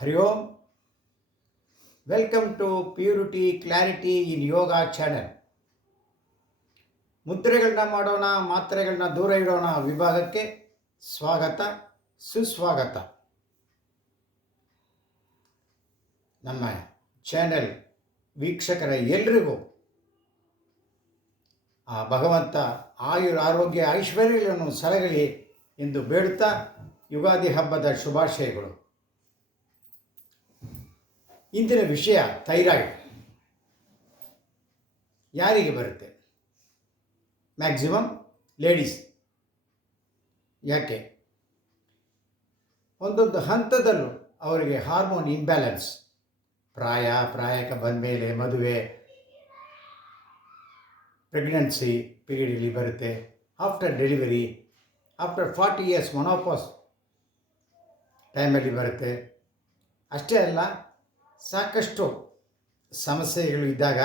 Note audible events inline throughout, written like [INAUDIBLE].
Hari Om. Welcome to purity clarity in yoga channel ಮುದ್ರೆಗಳನ್ನ ಮಾಡೋಣ ಮಾತ್ರೆಗಳನ್ನ ದೂರ ಇಡೋಣ ವಿಭಾಗಕ್ಕೆ ಸ್ವಾಗತ, ಸುಸ್ವಾಗತ. ನಮ್ಮ ಚಾನೆಲ್ ವೀಕ್ಷಕರ ಎಲ್ರಿಗೂ ಆ ಭಗವಂತ ಆಯುರ್ ಆರೋಗ್ಯ ಐಶ್ವರ್ಯಗಳನ್ನು ಸಲಗಲಿ ಎಂದು ಬೇಡುತ್ತಾ ಯುಗಾದಿ ಹಬ್ಬದ ಶುಭಾಶಯಗಳು. ಇಂದಿನ ವಿಷಯ ಥೈರಾಯ್ಡ್ ಯಾರಿಗೆ ಬರುತ್ತೆ? ಮ್ಯಾಕ್ಸಿಮಮ್ ಲೇಡೀಸ್ ಯಾಕೆ? ಒಂದೊಂದು ಹಂತದಲ್ಲೂ ಅವರಿಗೆ ಹಾರ್ಮೋನ್ ಇಂಬ್ಯಾಲೆನ್ಸ್ ಪ್ರಾಯ ಪ್ರಾಯಕ್ಕೆ ಬಂದ ಮೇಲೆ ಮದುವೆ ಪ್ರೆಗ್ನೆನ್ಸಿ ಪೀರಿಯಡಲ್ಲಿ ಬರುತ್ತೆ. After delivery after forty years menopause ಟೈಮಲ್ಲಿ ಬರುತ್ತೆ. ಅಷ್ಟೇ ಅಲ್ಲ ಸಾಕಷ್ಟು ಸಮಸ್ಯೆಗಳು ಇದ್ದಾಗ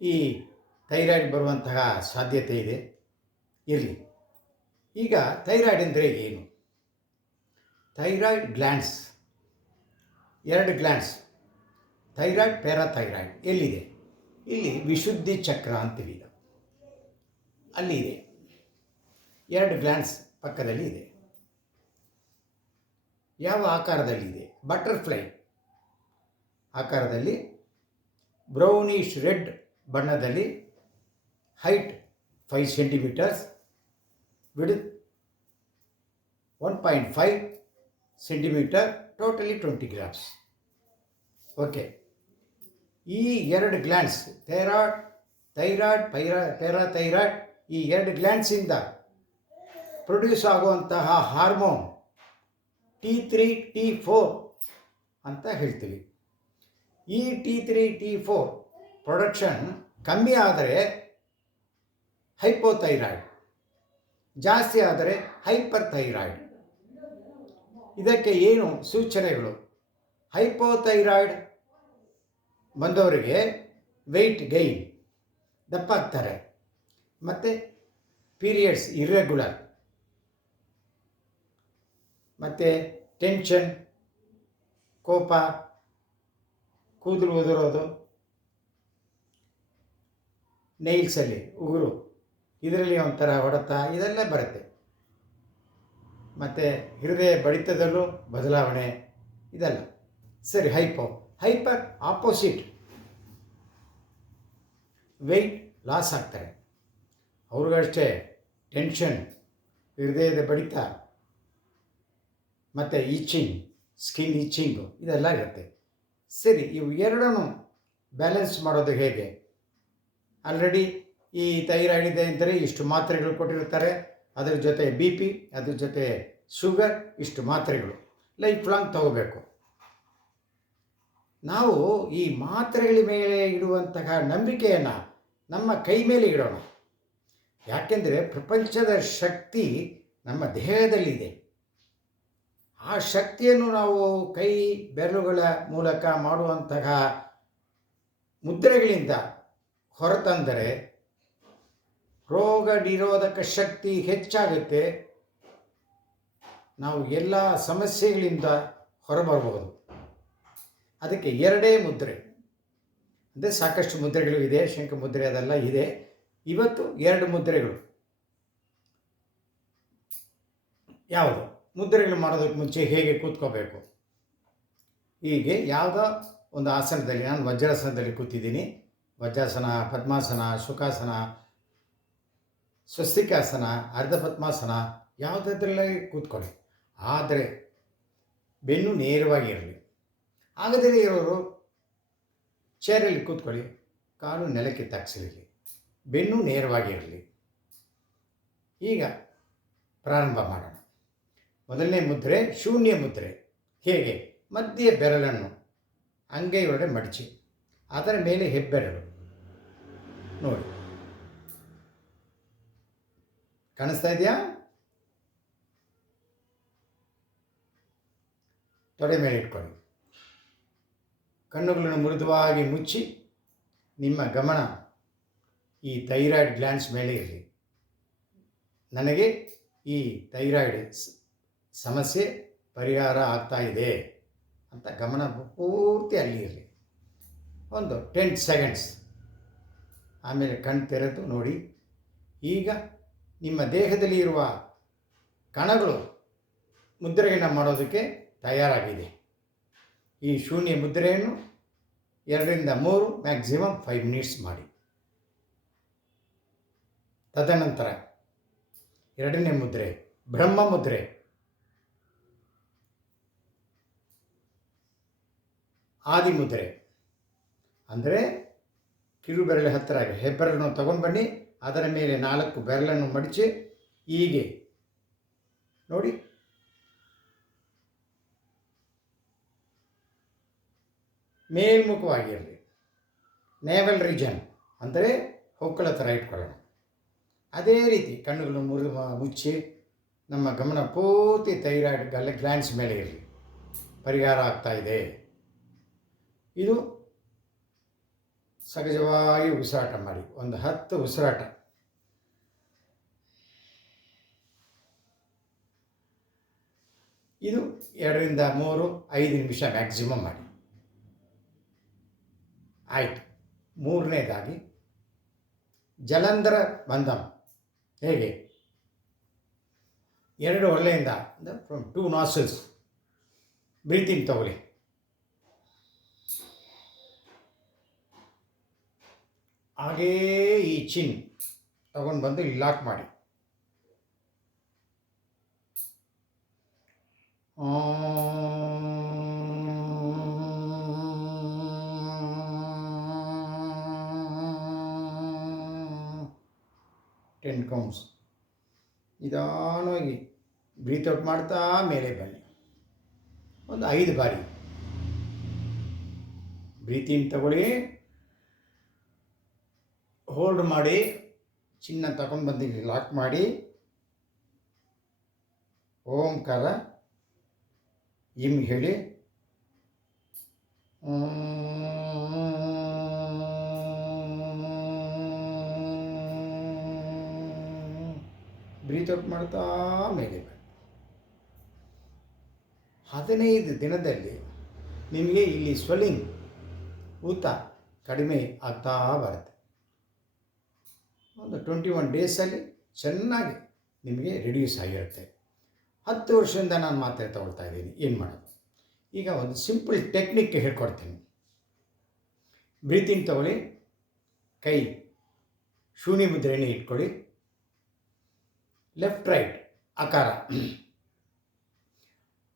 ಈ ಥೈರಾಯ್ಡ್ ಬರುವಂತಹ ಸಾಧ್ಯತೆ ಇದೆ. ಇರಲಿ. ಈಗ ಥೈರಾಯ್ಡ್ ಅಂದರೆ ಏನು? ಥೈರಾಯ್ಡ್ ಗ್ಲ್ಯಾಂಡ್ಸ್ ಎರಡು ಗ್ಲ್ಯಾಂಡ್ಸ್ ಥೈರಾಯ್ಡ್, ಪ್ಯಾರಾಥೈರಾಯ್ಡ್. ಎಲ್ಲಿದೆ? ಇಲ್ಲಿ ವಿಶುದ್ಧಿ ಚಕ್ರ ಅಂತೀವಿ ಇದು. ಅಲ್ಲಿ ಇದೆ ಎರಡು ಗ್ಲ್ಯಾಂಡ್ಸ್ ಪಕ್ಕದಲ್ಲಿ ಇದೆ. ಯಾವ ಆಕಾರದಲ್ಲಿ ಇದೆ ಬಟರ್ಫ್ಲೈ ಆಕಾರದಲ್ಲಿ ಬ್ರೌನಿಶ್ ರೆಡ್ ಬಣ್ಣದಲ್ಲಿ, height five centimetres, width one point five centimetre, totally twenty grams. Okay. ಈ ಎರಡು ಗ್ಲ್ಯಾಂಡ್ಸ್ ಥೈರಾಯ್ಡ್ ಥೈರಾಯ್ಡ್, ಪೈರಾ ಪ್ಯಾರಾಥೈರಾಯ್ಡ್ ಈ ಎರಡು ಗ್ಲ್ಯಾಂಡ್ಸಿಂದ ಪ್ರೊಡ್ಯೂಸ್ ಆಗುವಂತಹ hormone T three T four ಅಂತ ಹೇಳ್ತೀವಿ. ಈ T three T four production ಕಮ್ಮಿ ಆದರೆ ಹೈಪೋಥೈರಾಯ್ಡ್ ಜಾಸ್ತಿ ಆದರೆ ಹೈಪರ್ ಥೈರಾಯ್ಡ್ ಇದಕ್ಕೆ ಏನು ಸೂಚನೆಗಳು? ಹೈಪೋಥೈರಾಯ್ಡ್ ಬಂದವರಿಗೆ ವೆಯ್ಟ್ ಗೈನ್ ದಪ್ಪ ಆಗ್ತಾರೆ. ಮತ್ತು ಪೀರಿಯಡ್ಸ್ ಇರ್ರೆಗ್ಯುಲರ್ ಮತ್ತು ಟೆನ್ಷನ್ ಕೋಪ, ಕೂದಲು ಉದುರೋದು ನೈಲ್ಸಲ್ಲಿ ಉಗುರು. ಇದರಲ್ಲಿ ಒಂಥರ ಹೊಡೆತ, ಇದೆಲ್ಲ ಬರುತ್ತೆ. ಮತ್ತು ಹೃದಯ ಬಡಿತದಲ್ಲೂ ಬದಲಾವಣೆ, ಇದೆಲ್ಲ. ಸರಿ hypo hyper opposite weight loss ಆಗ್ತಾರೆ. ಅವ್ರಿಗಷ್ಟೇ ಟೆನ್ಷನ್ ಹೃದಯದ ಬಡಿತ. ಮತ್ತು ಈಚಿಂಗ್ ಸ್ಕಿನ್ ಈಚಿಂಗು ಇದೆಲ್ಲ ಇರುತ್ತೆ. ಸರಿ, ಇವು ಎರಡನ್ನು ಬ್ಯಾಲೆನ್ಸ್ ಮಾಡೋದು ಹೇಗೆ? ಆಲ್ರೆಡಿ ಈ ಥೈರಾಯ್ಡ್ ಇದೆ ಅಂದರೆ ಇಷ್ಟು ಮಾತ್ರೆಗಳು ಕೊಟ್ಟಿರ್ತಾರೆ. ಅದ್ರ ಜೊತೆ ಬಿ ಪಿ ಅದ್ರ ಜೊತೆ ಶುಗರ್ ಇಷ್ಟು ಮಾತ್ರೆಗಳು. ಲೈಫ್ ಲಾಂಗ್ ತಗೋಬೇಕು. ನಾವು ಈ ಮಾತ್ರೆಗಳ ಮೇಲೆ ಇಡುವಂತಹ ನಂಬಿಕೆಯನ್ನು ನಮ್ಮ ಕೈ ಮೇಲೆ ಇಡೋಣ. ಯಾಕೆಂದರೆ ಪ್ರಪಂಚದ ಶಕ್ತಿ ನಮ್ಮ ದೇಹದಲ್ಲಿದೆ. ಆ ಶಕ್ತಿಯನ್ನು ನಾವು ಕೈ, ಬೆರಳುಗಳ ಮೂಲಕ ಮಾಡುವಂತಹ ಮುದ್ರೆಗಳಿಂದ ಹೊರತಂದರೆ ರೋಗ ನಿರೋಧಕ ಶಕ್ತಿ ಹೆಚ್ಚಾಗುತ್ತೆ. ನಾವು ಎಲ್ಲ ಸಮಸ್ಯೆಗಳಿಂದ ಹೊರಬರಬಹುದು. ಅದಕ್ಕೆ ಎರಡೇ ಮುದ್ರೆ. ಅಂದರೆ ಸಾಕಷ್ಟು ಮುದ್ರೆಗಳು ಇದೆ, ಶಂಖ ಮುದ್ರೆ ಅದೆಲ್ಲ ಇದೆ. ಇವತ್ತು ಎರಡು ಮುದ್ರೆಗಳು. ಯಾವುದು? ಮುದ್ರೆಗಳು ಮಾಡೋದಕ್ಕೆ ಮುಂಚೆ ಹೇಗೆ ಕೂತ್ಕೋಬೇಕು? ಹೀಗೆ ಯಾವುದೋ ಒಂದು ಆಸನದಲ್ಲಿ, ನಾನು ವಜ್ರಾಸನದಲ್ಲಿ ಕೂತಿದ್ದೀನಿ. ವಜ್ರಾಸನ, ಪದ್ಮಾಸನ ಸುಖಾಸನ ಸ್ವಸ್ತಿಕಾಸನ, ಅರ್ಧ ಪದ್ಮಾಸನ, ಯಾವುದಾದ್ರಲ್ಲೇ ಕೂತ್ಕೊಳ್ಳಿ. ಆದರೆ ಬೆನ್ನು ನೇರವಾಗಿ ಇರಲಿ. ಆಗದೇ ಇರೋರು ಚೇರಲ್ಲಿ ಕೂತ್ಕೊಳ್ಳಿ, ಕಾಲು ನೆಲಕ್ಕೆ ತಾಗಿಸಿರಲಿ ಬೆನ್ನು ನೇರವಾಗಿ ಇರಲಿ. ಈಗ ಪ್ರಾರಂಭ ಮಾಡೋಣ. ಮೊದಲನೇ ಮುದ್ರೆ ಶೂನ್ಯ ಮುದ್ರೆ. ಹೇಗೆ? ಮಧ್ಯೆ ಬೆರಳನ್ನು ಅಂಗೈಯೊಳಗೆ ಮಡಚಿ, ಅದರ ಮೇಲೆ ಹೆಬ್ಬೆರಳು. ನೋಡಿ. ಕಾಣಿಸ್ತಾ ಇದೆಯಾ? ತೊಡೆ ಮೇಲೆ ಇಟ್ಕೊಳ್ಳಿ. ಕಣ್ಣುಗಳನ್ನು ಮೃದುವಾಗಿ ಮುಚ್ಚಿ, ನಿಮ್ಮ ಗಮನ ಈ ಥೈರಾಯ್ಡ್ ಗ್ಲ್ಯಾಂಡ್ಸ್ ಮೇಲೆ ಇರಲಿ. ನನಗೆ ಈ ಥೈರಾಯ್ಡ್ ಸಮಸ್ಯೆ ಪರಿಹಾರ ಆಗ್ತಾ ಇದೆ ಅಂತ ಗಮನ ಪೂರ್ತಿ ಅಲ್ಲಿ ಇರಲಿ ಒಂದು ಟೆನ್ ಸೆಕೆಂಡ್ಸ್ ಆಮೇಲೆ ಕಣ್ ತೆರೆದು ನೋಡಿ. ಈಗ ನಿಮ್ಮ ದೇಹದಲ್ಲಿ ಇರುವ ಕಣಗಳು ಮುದ್ರೆಯನ್ನು ಮಾಡೋದಕ್ಕೆ ತಯಾರಾಗಿದೆ. ಈ ಶೂನ್ಯ ಮುದ್ರೆಯನ್ನು ಎರಡರಿಂದ ಮೂರು ಮ್ಯಾಕ್ಸಿಮಮ್ ಫೈವ್ ಮಿನಿಟ್ಸ್ ಮಾಡಿ. ತದನಂತರ ಎರಡನೇ ಮುದ್ರೆ, ಬ್ರಹ್ಮ ಮುದ್ರೆ. ಆದಿ ಮುದ್ರೆ ಅಂದರೆ ಕಿರುಬೆರಳೆ ಹತ್ತಿರ ಹೆಬ್ಬೆರಳನ್ನು ತಗೊಂಡು ಬನ್ನಿ. ಅದರ ಮೇಲೆ ನಾಲ್ಕು ಬೆರಳನ್ನು ಮಡಚಿ ಹೀಗೆ. ನೋಡಿ. ಮೇಲ್ಮುಖವಾಗಿರಲಿ. ನೇವಲ್ ರೀಜನ್ ಅಂದರೆ ಹೊಕ್ಕಳ ಥರ ಇಟ್ಕೊಳ್ಳೋಣ. ಅದೇ ರೀತಿ ಕಣ್ಣುಗಳನ್ನು ಮುರಿದು ಮುಚ್ಚಿ ನಮ್ಮ ಗಮನ ಪೂರ್ತಿ ಥೈರಾಯ್ಡ್ ಗಲ್ಲ ಗ್ಲ್ಯಾನ್ಸ್ ಮೇಲೆ ಇರಲಿ. ಪರಿಹಾರ ಆಗ್ತಾ ಇದೆ ಸಹಜವಾಗಿ ಉಸಿರಾಟ ಮಾಡಿ, ಒಂದು ಹತ್ತು ಉಸಿರಾಟ. ಇದು ಎರಡರಿಂದ ಮೂರು, ಐದು ನಿಮಿಷ ಮ್ಯಾಕ್ಸಿಮಮ್ ಮಾಡಿ. ಆಯಿತು. ಮೂರನೇದಾಗಿ, ಜಲಂಧರ ಬಂಧಮ್ ಹೇಗೆ? ಎರಡು ಒಳ್ಳೆಯಿಂದ ಫ್ರಮ್ ಟೂ ನಾಸಲ್ಸ್ ಬ್ರೀತಿಂಗ್ ತಗೊಳ್ಳಿ. ಹಾಗೇ ಈ ಚಿನ್ ತಗೊಂಡು ಬಂದು ಲಾಕ್ ಮಾಡಿ. ಟೆನ್ ಕೌಂಟ್ಸ್ ನಿಧಾನವಾಗಿ ಬ್ರೀತ್ ಔಟ್ ಮಾಡ್ತಾ ಮೇಲೆ ಬನ್ನಿ. ಒಂದು ಐದು ಬಾರಿ. ಬ್ರೀತಿಂಗ್ ತಗೊಳ್ಳಿ. ಹೋಲ್ಡ್ ಮಾಡಿ, ಚಿನ್ನ ತಗೊಂಡು ಬಂದು ಲಾಕ್ ಮಾಡಿ. ಓಂಕಾರ ಇಮ್ ಹೇಳಿ. ಬ್ರೀತ್ ಔಟ್ ಮಾಡ್ತಾ ಮೇಲೆ. ಹದಿನೈದು ದಿನದಲ್ಲಿ ನಿಮಗೆ ಇಲ್ಲಿ ಸ್ವೆಲ್ಲಿಂಗ್ ಊತ ಕಡಿಮೆ ಆಗ್ತಾ ಬರುತ್ತೆ. ಒಂದು ಟ್ವೆಂಟಿ ಒನ್ ಡೇಸಲ್ಲಿ ಚೆನ್ನಾಗಿ ನಿಮಗೆ ರಿಡ್ಯೂಸ್ ಆಗಿರುತ್ತೆ. ಹತ್ತು ವರ್ಷದಿಂದ ನಾನು ಮಾತ್ರೆ ತಗೊಳ್ತಾ ಇದ್ದೀನಿ. ಏನು ಮಾಡೋದು? ಈಗ ಒಂದು ಸಿಂಪಲ್ ಟೆಕ್ನಿಕ್ ಹೇಳ್ಕೊಡ್ತೀನಿ. ಬ್ರೀತಿಂಗ್ ತಗೊಳ್ಳಿ, ಕೈ ಶೂನ್ಯ ಮುದ್ರೆನೇ ಇಟ್ಕೊಳ್ಳಿ. ಲೆಫ್ಟ್ ರೈಟ್ ಆಕಾರ. [CLEARS THROAT]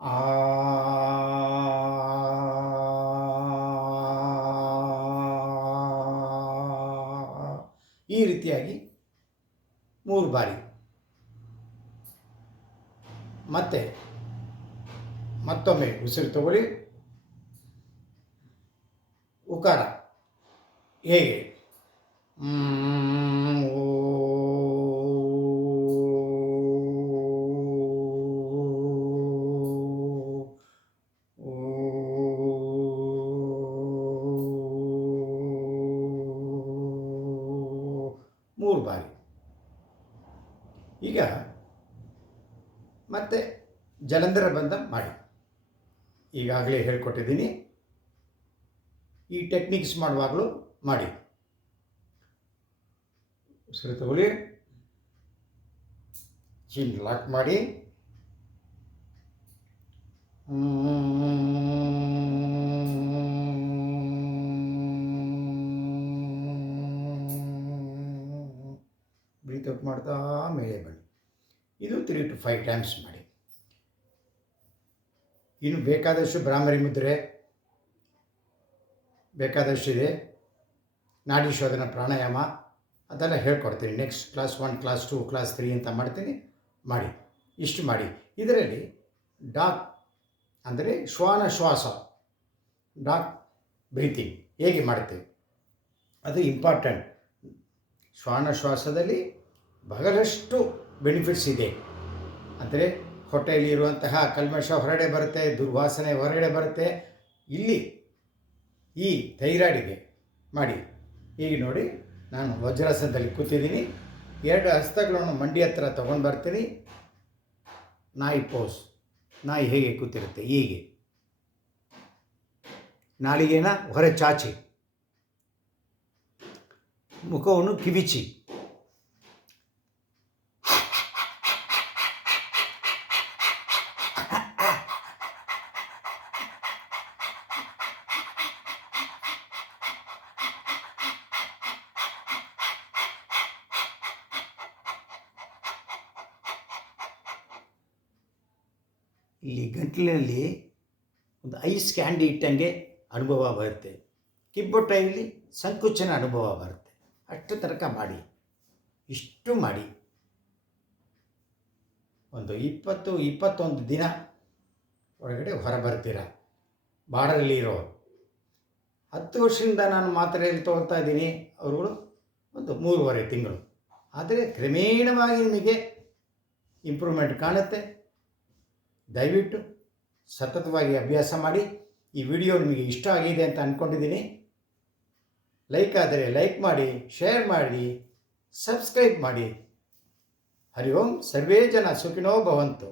ಆ ಈ ರೀತಿಯಾಗಿ ಮೂರು ಬಾರಿ. ಮತ್ತೆ ಮತ್ತೊಮ್ಮೆ ಉಸಿರು ತಗೊಳ್ಳಿ. ಉಕಾರ ಹೇಗೆ? ಓ, ಜಲಂಧರ ಬಂಧ ಮಾಡಿ. ಈಗಾಗಲೇ ಹೇಳ್ಕೊಟ್ಟಿದ್ದೀನಿ. ಈ ಟೆಕ್ನಿಕ್ಸ್ ಮಾಡುವಾಗಲೂ ಮಾಡಿ. ಉಸಿರು ತಗೊಳ್ಳಿ. ಚೀನ್ ಲಾಕ್ ಮಾಡಿ. ಬ್ರೀತ್ ಔಟ್ ಮಾಡ್ತಾ ಮೇಲೆ ಬನ್ನಿ. ಇದು ತ್ರೀ ಟು ಫೈವ್ ಟೈಮ್ಸ್ ಮಾಡಿ. ಇನ್ನು ಬೇಕಾದಷ್ಟು ಭ್ರಾಮರಿ ಮುದ್ರೆ ಬೇಕಾದಷ್ಟಿದೆ ನಾಡಿ ಶೋಧನ ಪ್ರಾಣಾಯಾಮ, ಅದೆಲ್ಲ ಹೇಳ್ಕೊಡ್ತೀನಿ. Next class one class two class three ಅಂತ ಮಾಡ್ತೀನಿ. ಮಾಡಿ. ಇಷ್ಟು ಮಾಡಿ. ಇದರಲ್ಲಿ ಡಾಕ್ ಅಂದರೆ ಶ್ವಾನ ಶ್ವಾಸ, ಡಾಕ್ ಬ್ರೀತಿಂಗ್ ಹೇಗೆ ಮಾಡ್ತೀವಿ ಅದು ಇಂಪಾರ್ಟೆಂಟ್ ಶ್ವಾನ ಶ್ವಾಸದಲ್ಲಿ ಬಹಳಷ್ಟು ಬೆನಿಫಿಟ್ಸ್ ಇದೆ. ಅಂದರೆ ಹೊಟ್ಟೆಯಲ್ಲಿ ಇರುವಂತಹ ಕಲ್ಮಶ ಹೊರಗಡೆ ಬರುತ್ತೆ, ದುರ್ವಾಸನೆ ಹೊರಗಡೆ ಬರುತ್ತೆ. ಇಲ್ಲಿ ಈ ಥೈರಾಯ್ಡಿಗೆ ಮಾಡಿ. ಈಗ ನೋಡಿ, ನಾನು ವಜ್ರಾಸನದಲ್ಲಿ ಕೂತಿದ್ದೀನಿ. ಎರಡು ಹಸ್ತಗಳನ್ನು ಮಂಡಿ ಹತ್ರ ತೊಗೊಂಡು ಬರ್ತೀನಿ. ನಾಯಿ ಪೋಸ್. ನಾಯಿ ಹೇಗೆ ಕೂತಿರುತ್ತೆ? ಹೀಗೆ. ನಾಲಿಗೆನ ಹೊರ ಚಾಚಿ ಮುಖವನ್ನು ಕಿವಿಚಿ. ಇಲ್ಲಿ ಗಂಟಲಿನಲ್ಲಿ ಒಂದು ಐಸ್ ಕ್ಯಾಂಡಿ ಇಟ್ಟಂಗೆ ಅನುಭವ ಬರುತ್ತೆ. ಕಿಬ್ಬೊಟ್ಟೆಯಲ್ಲಿ ಸಂಕುಚನ ಅನುಭವ ಬರುತ್ತೆ. ಅಷ್ಟು ತನಕ ಮಾಡಿ. ಇಷ್ಟು ಮಾಡಿ. ಒಂದು ಇಪ್ಪತ್ತು, ಇಪ್ಪತ್ತೊಂದು ದಿನ ಒಳಗಡೆ ಹೊರ ಬರ್ತೀರ. ಬಾರ್ಡರಲ್ಲಿ ಇರೋ ಹತ್ತು ವರ್ಷದಿಂದ ನಾನು ಮಾತ್ರೆಯಲ್ಲಿ ತೊಗೊಳ್ತಾ ಇದ್ದೀನಿ? ಅವರುಗಳು ಒಂದು ಮೂರುವರೆ ತಿಂಗಳು. ಆದರೆ ಕ್ರಮೇಣವಾಗಿ ನಿಮಗೆ ಇಂಪ್ರೂವ್ಮೆಂಟ್ ಕಾಣುತ್ತೆ. ದಯವಿಟ್ಟು ಸತತವಾಗಿ ಅಭ್ಯಾಸ ಮಾಡಿ ಈ ವಿಡಿಯೋ ನಿಮಗೆ ಇಷ್ಟ ಆಗಿದೆ ಅಂತ ಅಂದ್ಕೊಂಡಿದ್ದೀನಿ ಲೈಕ್ ಆದರೆ ಲೈಕ್ ಮಾಡಿ, ಶೇರ್ ಮಾಡಿ, ಸಬ್ಸ್ಕ್ರೈಬ್ ಮಾಡಿ. ಹರಿ ಓಂ, ಸರ್ವೇ ಜನ ಸುಖಿನೋ ಭವಂತು.